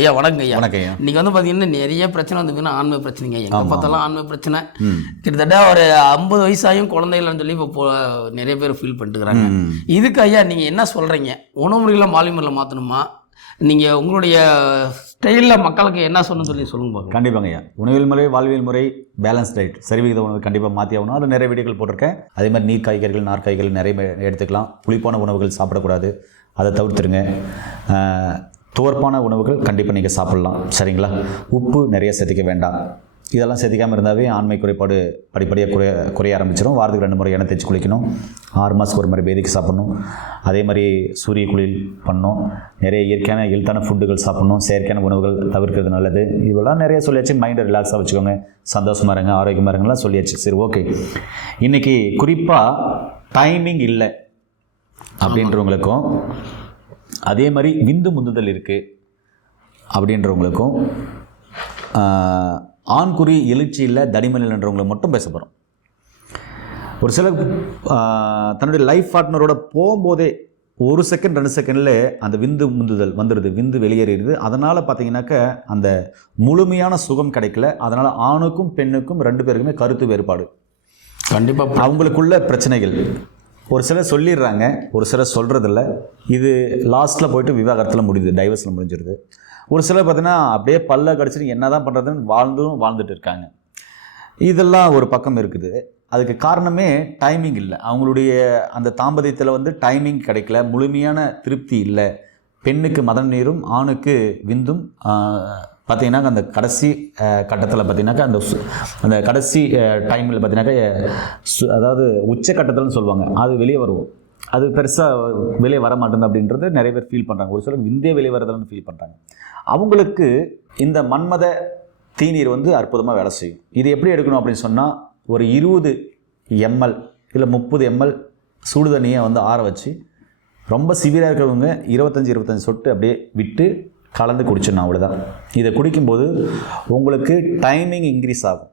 ஐயா வணக்கம் ஐயா. வணக்கம் ஐயா. இன்னைக்கு வந்து பார்த்தீங்கன்னா நிறைய பிரச்சனை வந்துருக்குன்னா ஆன்மீக பிரச்சனைங்க. எங்கே பார்த்தாலும் ஆன்மீக பிரச்சனை. கிட்டத்தட்ட ஒரு 50 வயசாயும் குழந்தைகள்னு சொல்லி இப்போ நிறைய பேர் ஃபீல் பண்ணிட்டுருக்காங்க. இதுக்கு ஐயா நீங்கள் என்ன சொல்கிறீங்க? உணவு முறைகளை மாலிமுறையில் மாற்றணுமா? நீங்கள் உங்களுடைய ஸ்டைலில் மக்களுக்கு என்ன சொல்லி சொல்லுங்க பாருங்க. கண்டிப்பாங்க ஐயா. உணவியல் முறை, வாழ்வியல் முறை, பேலன்ஸ் டயட், சரிவிகித உணவு கண்டிப்பாக மாற்றி ஆகணும். அதில் நிறைய வீடியோக்கள் போட்டிருக்கேன். அதே மாதிரி நீர் காய்கறிகள், நார்காய்கறிகள் நிறைய எடுத்துக்கலாம். புளிப்பான உணவுகள் சாப்பிடக்கூடாது, அதை தவிர்த்துருங்க. துவர்ப்பான உணவுகள் கண்டிப்பாக நீங்கள் சாப்பிட்லாம், சரிங்களா? உப்பு நிறைய சேர்த்திக்க வேண்டாம். இதெல்லாம் சேர்த்திக்காமல் இருந்தாவே ஆண்மை குறைபாடு படிப்படியாக குறைய ஆரம்பிச்சிடும். வாரத்துக்கு 2 முறை எண்ணெய் தேய்ச்சி குளிக்கணும். 6 மாதத்துக்கு ஒரு மாதிரி வேதிக்கு சாப்பிட்ணும். அதே மாதிரி சூரிய குளியல் பண்ணணும். நிறைய இயற்கையான ஹெல்த்தான ஃபுட்டுகள் சாப்பிட்ணும். செயற்கையான உணவுகள் தவிர்க்கிறது நல்லது. இதெல்லாம் நிறைய சொல்லியாச்சு. மைண்டை ரிலாக்ஸாக வச்சுக்கோங்க, சந்தோஷமாக இருங்க, ஆரோக்கியமாக இருங்கலாம் சொல்லியாச்சு. சரி, ஓகே. இன்றைக்கி குறிப்பாக டைமிங் இல்லை அப்படின்றவங்களுக்கும், அதே மாதிரி விந்து முந்துதல் இருக்குது அப்படின்றவங்களுக்கும், ஆண்குறி எழுச்சி இல்லை தடிமனில்ன்றவங்களை மட்டும் பேச போகிறோம். ஒரு சிலர் தன்னுடைய லைஃப் பார்ட்னரோட போகும்போதே 1 செகண்ட் 2 செகண்டில் அந்த விந்து முந்துதல் வந்துடுது, விந்து வெளியேறிடுது. அதனால் பார்த்தீங்கன்னாக்க அந்த முழுமையான சுகம் கிடைக்கல. அதனால் ஆணுக்கும் பெண்ணுக்கும் 2 பேருக்குமே கருத்து வேறுபாடு, கண்டிப்பாக அவங்களுக்குள்ள பிரச்சனைகள். ஒரு சிலர் சொல்லிடுறாங்க, ஒரு சிலர் சொல்கிறதில்ல. இது லாஸ்ட்டில் போய்ட்டு விவாகரத்தில் முடியுது, டைவர்ஸில் முடிஞ்சிடுது. ஒரு சிலர் பார்த்தீங்கன்னா அப்படியே பல்ல கடிச்சிட்டு என்ன தான் பண்ணுறதுன்னு வாழ்ந்துட்டு இருக்காங்க. இதெல்லாம் ஒரு பக்கம் இருக்குது. அதுக்கு காரணமே டைமிங் இல்லை. அவங்களுடைய அந்த தாம்பத்தியத்தில் வந்து டைமிங் கிடைக்கல, முழுமையான திருப்தி இல்லை. பெண்ணுக்கு மதம் நீரும், ஆணுக்கு விந்தும் பார்த்திங்கன்னா அந்த கடைசி கட்டத்தில் பார்த்திங்கனாக்கா அந்த கடைசி டைமில் பார்த்திங்கனாக்கா அதாவது உச்சக்கட்டத்தில்னு சொல்லுவாங்க, அது வெளியே வருவோம். அது பெருசாக வெளியே வர மாட்டேங்குது அப்படின்றது நிறைய பேர் ஃபீல் பண்ணுறாங்க. ஒரு சிலர் விந்தே வெளியே வரதுன்னு ஃபீல் பண்ணுறாங்க. அவங்களுக்கு இந்த மன்மத தீநீர் வந்து அற்புதமாக வேலை செய்யும். இது எப்படி எடுக்கணும் அப்படின்னு சொன்னால், ஒரு 20 ml இல்லை 30 ml சுடு தண்ணியை வந்து ஆற வச்சு, ரொம்ப சிவியராக இருக்கிறவங்க 25 சொட்டு அப்படியே விட்டு கலந்து குடிச்சிடணும், அவ்வளோதான். இதை குடிக்கும்போது உங்களுக்கு டைமிங் இன்க்ரீஸ் ஆகும்.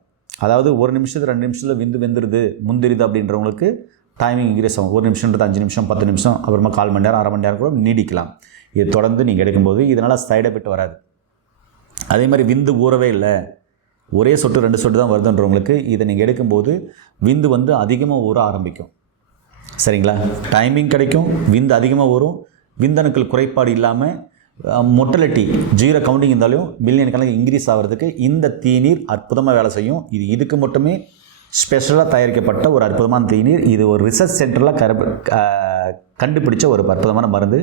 அதாவது 1 நிமிஷத்துக்கு 2 நிமிஷத்தில் விந்து வெந்துடுது, முந்திரிது அப்படின்றவங்களுக்கு டைமிங் இன்க்ரீஸ் ஆகும். 1 நிமிஷம்ன்றது 5 நிமிஷம், 10 நிமிஷம், அப்புறமா 1/4 மணி நேரம், அரை மணி நேரம் கூட நீடிக்கலாம். இது தொடர்ந்து நீங்கள் எடுக்கும்போது இதனால் சைடு எஃபெக்ட் வராது. அதே மாதிரி விந்து ஊறவே இல்லை, ஒரே சொட்டு 2 சொட்டு தான் வருதுன்றவங்களுக்கு இதை நீங்கள் எடுக்கும்போது விந்து வந்து அதிகமாக ஊற ஆரம்பிக்கும், சரிங்களா? டைமிங் கிடைக்கும், விந்து அதிகமாக வரும், விந்தணுக்கள் குறைபாடு இல்லாமல் மொட்டலிட்டி 0 கவுண்டிங் இருந்தாலும் மில்லியன் கணக்கு இன்க்ரீஸ் ஆகிறதுக்கு இந்த தீநீர் அற்புதமாக வேலை செய்யும். இது இதுக்கு மட்டுமே ஸ்பெஷலாக தயாரிக்கப்பட்ட ஒரு அற்புதமான தீநீர். இது ஒரு ரிசர்ச் சென்டரில் கண்டுபிடிச்ச ஒரு அற்புதமான மருந்து.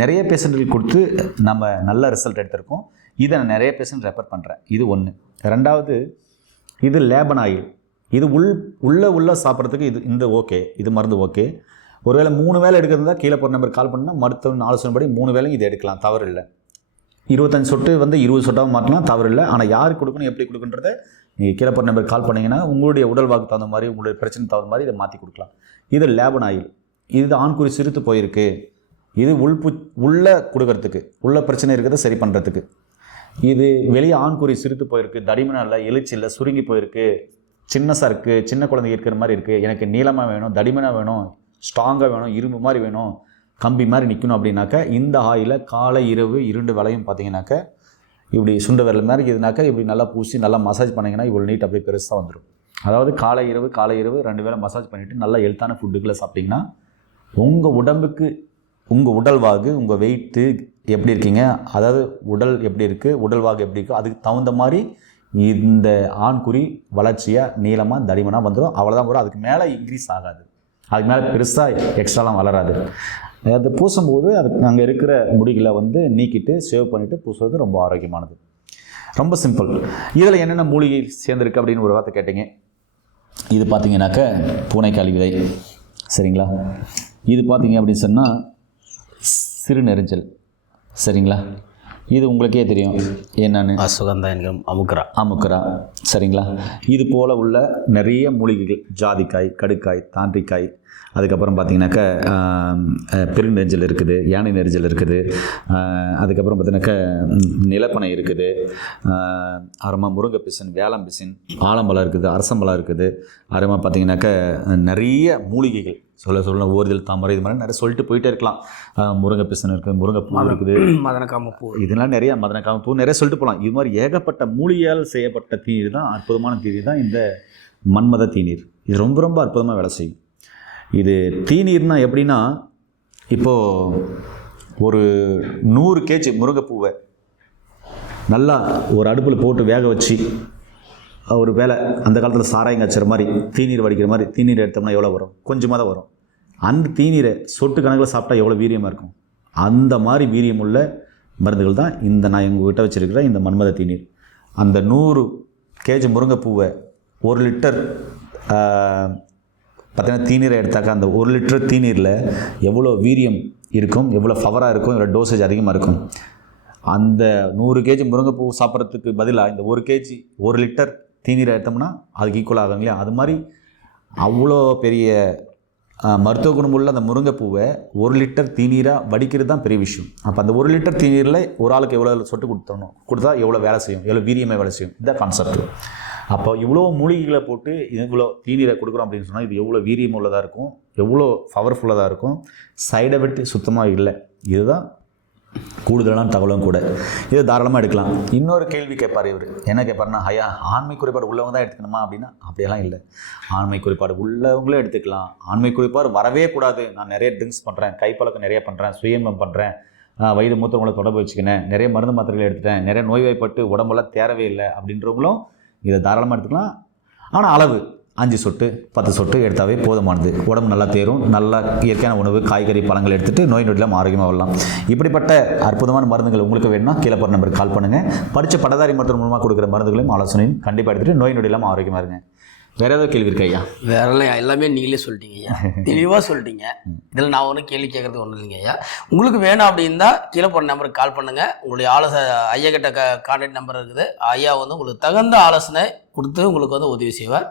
நிறைய பேஷண்ட்டுகள் கொடுத்து நம்ம நல்ல ரிசல்ட் எடுத்திருக்கோம். இதை நான் நிறைய பேஷண்ட் ரெஃபர் பண்ணுறேன். இது ஒன்று. 2வது, இது லேபன் ஆயில். இது உள்ள சாப்பிட்றதுக்கு இந்த ஓகே, இது மருந்து ஓகே. ஒருவேளை 3 வேளை எடுக்கிறதா கீழே போகிற நம்பர் கால் பண்ணால் மருத்துவ ஆலோசனைப்படி 3 வேளையும் இது எடுக்கலாம், தவறு இல்லை. 25 சொட்டு வந்து 20 சொட்டாகவும் மாற்றலாம், தவறு இல்லை. ஆனால் யாருக்கு கொடுக்கணும், எப்படி கொடுக்குன்றதை நீங்கள் கீழே போகிற நம்பர் கால் பண்ணிங்கன்னா உங்களுடைய உடல் வாக்கு தகுந்த மாதிரி, உங்களுடைய பிரச்சனை தகுந்த மாதிரி இதை மாற்றி கொடுக்கலாம். இது லேபன் ஆயில். இது ஆண்குறி சிறுத்து போயிருக்கு, இது உள்ளே கொடுக்கறதுக்கு, உள்ள பிரச்சனை இருக்கிறத சரி பண்ணுறதுக்கு. இது வெளியே ஆண்குறி சிறுத்து போயிருக்கு, தடிமனாக இல்லை, எழுச்சி இல்லை, சுருங்கி போயிருக்கு, சின்னசாக இருக்குது, சின்ன குழந்தைங்க இருக்கிற மாதிரி இருக்குது, எனக்கு நீளமாக வேணும், தடிமனாக வேணும், ஸ்ட்ராங்காக வேணும், இரும்பு மாதிரி வேணும், கம்பி மாதிரி நிற்கணும் அப்படின்னாக்கா இந்த ஆயிலை காலை இரவு 2 வேளையும் பார்த்தீங்கன்னாக்கா இப்படி சுண்ட விரல் மாதிரி இதுனாக்கா இப்படி நல்லா பூசி நல்லா மசாஜ் பண்ணிங்கன்னா இவ்வளோ நீட் அப்படியே பெருசாக வந்துடும். அதாவது காலை இரவு 2 வேளை மசாஜ் பண்ணிவிட்டு நல்லா ஹெல்த்தான ஃபுட்டுகளை சாப்பிட்டிங்கன்னா உங்கள் உடம்புக்கு, உங்கள் உடல்வாகு, உங்கள் வெயிட்டு எப்படி இருக்கீங்க, அதாவது உடல் எப்படி இருக்குது, உடல்வாகு எப்படி இருக்குது, அதுக்கு தகுந்த மாதிரி இந்த ஆண்குறி வளர்ச்சியாக நீளமாக தடிமனாக வந்துடும். அவ்வளோதான் வரும். அதுக்கு மேலே இன்க்ரீஸ் ஆகாது, அதுக்கு மேலே பெருசாக எக்ஸ்ட்ராலாம் வளராது. அது பூசும்போது அதுக்கு அங்கே இருக்கிற முடிகளை வந்து நீக்கிட்டு சேவ் பண்ணிவிட்டு பூசுவது ரொம்ப ஆரோக்கியமானது. ரொம்ப சிம்பிள். இதில் என்னென்ன மூலிகை சேர்ந்துருக்கு அப்படின்னு ஒரு வார்த்தை கேட்டிங்க. இது பார்த்தீங்கன்னாக்க பூனைக்காளி விதை, சரிங்களா? இது பார்த்தீங்க அப்படின்னு சொன்னால் சிறுநெரிஞ்சல், சரிங்களா? இது உங்களுக்கே தெரியும் என்னன்னு, அசுகந்தா என்கிற அமுக்கரா, சரிங்களா? இது போல் உள்ள நிறைய மூலிகைகள், ஜாதிக்காய், கடுக்காய், தாண்டிக்காய், அதுக்கப்புறம் பார்த்தீங்கன்னாக்கா பெருநெரிஞ்சல் இருக்குது, யானை நெரிஞ்சல் இருக்குது, அதுக்கப்புறம் பார்த்தீங்கன்னாக்கா நிலப்பனை இருக்குது, அப்புறமா முருங்கை பிசின், வேளாண் பிசின், ஆலம்பழம் இருக்குது, அரசம்பழம் இருக்குது, அப்புறமா பார்த்தீங்கன்னாக்கா நிறைய மூலிகைகள் சொல்ல ஓரிதழ் தாமரை இது மாதிரி நிறைய சொல்லிட்டு போயிட்டே இருக்கலாம். முருங்கை பிசன் இருக்குது, முருங்கைப்பூ இருக்குது, மதனக்காமப்பூ, இதெல்லாம் நிறைய மதனக்காமப்பூ நிறைய சொல்லிட்டு போகலாம். இது மாதிரி ஏகப்பட்ட மூலிகையால் செய்யப்பட்ட தீநீர் தான், அற்புதமான தீநீர் தான் இந்த மன்மத தீநீர். இது ரொம்ப ரொம்ப அற்புதமாக வேலை செய்யும். இது தீநீர்னால் எப்படின்னா, இப்போது ஒரு 100 kg முருங்கைப்பூவை நல்லா ஒரு அடுப்பில் போட்டு வேக வச்சு ஒரு வேலை அந்த காலத்தில் சாராயம் காய்ச்சற மாதிரி தீநீர் வடிக்கிற மாதிரி தீநீர் எடுத்தோம்னா எவ்வளோ வரும்? கொஞ்சமாக தான் வரும். அந்த தீநீரை சொட்டு கணக்கில் சாப்பிட்டா எவ்வளோ வீரியமாக இருக்கும்? அந்த மாதிரி வீரியமுள்ள மருந்துகள் தான் இந்த நான் எங்கள் கிட்ட வச்சுருக்கிற இந்த மன்மத தீநீர். அந்த 100 kg முருங்கைப்பூவை 1 லிட்டர் பார்த்தீங்கன்னா தீநீரை எடுத்தாக்கா அந்த 1 லிட்டர் தீநீரில் எவ்வளோ வீரியம் இருக்கும், எவ்வளோ பவராக இருக்கும், எவ்வளோ டோசேஜ் அதிகமாக இருக்கும். அந்த 100 kg முருங்கைப்பூ சாப்பிட்றதுக்கு பதிலாக இந்த 1 லிட்டர் தீநீரை எடுத்தோம்னா அதுக்கு ஈக்குவல் ஆகும் இல்லையா? அது மாதிரி அவ்வளோ பெரிய மருத்துவ குணமுள்ள அந்த முருங்கைப்பூவை 1 லிட்டர் தீநீராக வடிக்கிறது தான் பெரிய விஷயம். அப்போ அந்த 1 லிட்டர் தீநீரில் ஒரு ஆளுக்கு எவ்வளோ சொட்டு கொடுத்தா எவ்வளோ வேலை செய்யும், எவ்வளோ வீரியமாக வேலை செய்யும், இதுதான் கான்செப்ட். அப்போ இவ்வளோ மூலிகைகளை போட்டு இவ்வளோ தீநீரை கொடுக்குறோம் அப்படின்னு சொன்னால் இது எவ்வளோ வீரியம் உள்ளதாக இருக்கும், எவ்வளோ பவர்ஃபுல்லாக இருக்கும், சைட் எஃபெக்ட் சுத்தமாக இல்லை. இதுதான் கூடுதலான தகவலும் கூட. இதை தாராளமாக எடுக்கலாம். இன்னொரு கேள்வி கேட்பார் இவர், என்ன கேட்பாருன்னா, ஐயா ஆண்மை குறைபாடு உள்ளவங்க தான் எடுத்துக்கணுமா அப்படின்னா அப்படியெல்லாம் இல்லை. ஆண்மை குறைபாடு உள்ளவங்களே எடுத்துக்கலாம். ஆண்மை குறைபாடு வரவே கூடாது, நான் நிறைய ட்ரிங்க்ஸ் பண்ணுறேன், கைப்பழக்கம் நிறைய பண்ணுறேன், சுயம்பம் பண்ணுறேன், வயது மூத்தவங்களை தொடர்பு வச்சுக்கினேன், நிறைய மருந்து மாத்திரைகளை எடுத்துட்டேன், நிறைய நோய்வாய்ப்பட்டு உடம்பெல்லாம் தேரவே இல்லை அப்படின்றவங்களும் இதை தாராளமாக எடுத்துக்கலாம். ஆனால் அளவு 5 சொட்டு 10 சொட்டு எடுத்தாவே போதுமானது. உடம்பு நல்லா தேரும், நல்லா இயற்கையான உணவு, காய்கறி, பழங்கள் எடுத்துகிட்டு நோய் நொடிலாம் ஆரோக்கியமாக வரலாம். இப்படிப்பட்ட அற்புதமான மருந்துகள் உங்களுக்கு வேணும்னா கீழே போகிற நம்பருக்கு கால் பண்ணுங்கள். படித்த பட்டதாரி மருத்துவர் மூலமாக கொடுக்குற மருந்துகளையும் ஆலோசனையும் கண்டிப்பாக எடுத்துகிட்டு நோய் நொடி இல்லாமல் ஆரோக்கியமாக இருங்க. வேறு ஏதாவது கேள்வி இருக்கா ஐயா? வேற எல்லாமே நீங்களே சொல்லிட்டீங்க ஐயா, தெளிவாக சொல்லிட்டீங்க. இதில் நான் ஒன்றும் கேள்வி கேட்குறது ஒன்றும் இல்லைங்க ஐயா. உங்களுக்கு வேணும் அப்படின்னா கீழே போகிற நம்பருக்கு கால் பண்ணுங்கள். உங்களுடைய ஐயா கிட்ட கான்டாக்ட் நம்பர் இருக்குது. ஐயா வந்து உங்களுக்கு தகுந்த ஆலோசனை கொடுத்து உங்களுக்கு வந்து உதவி செய்வார்.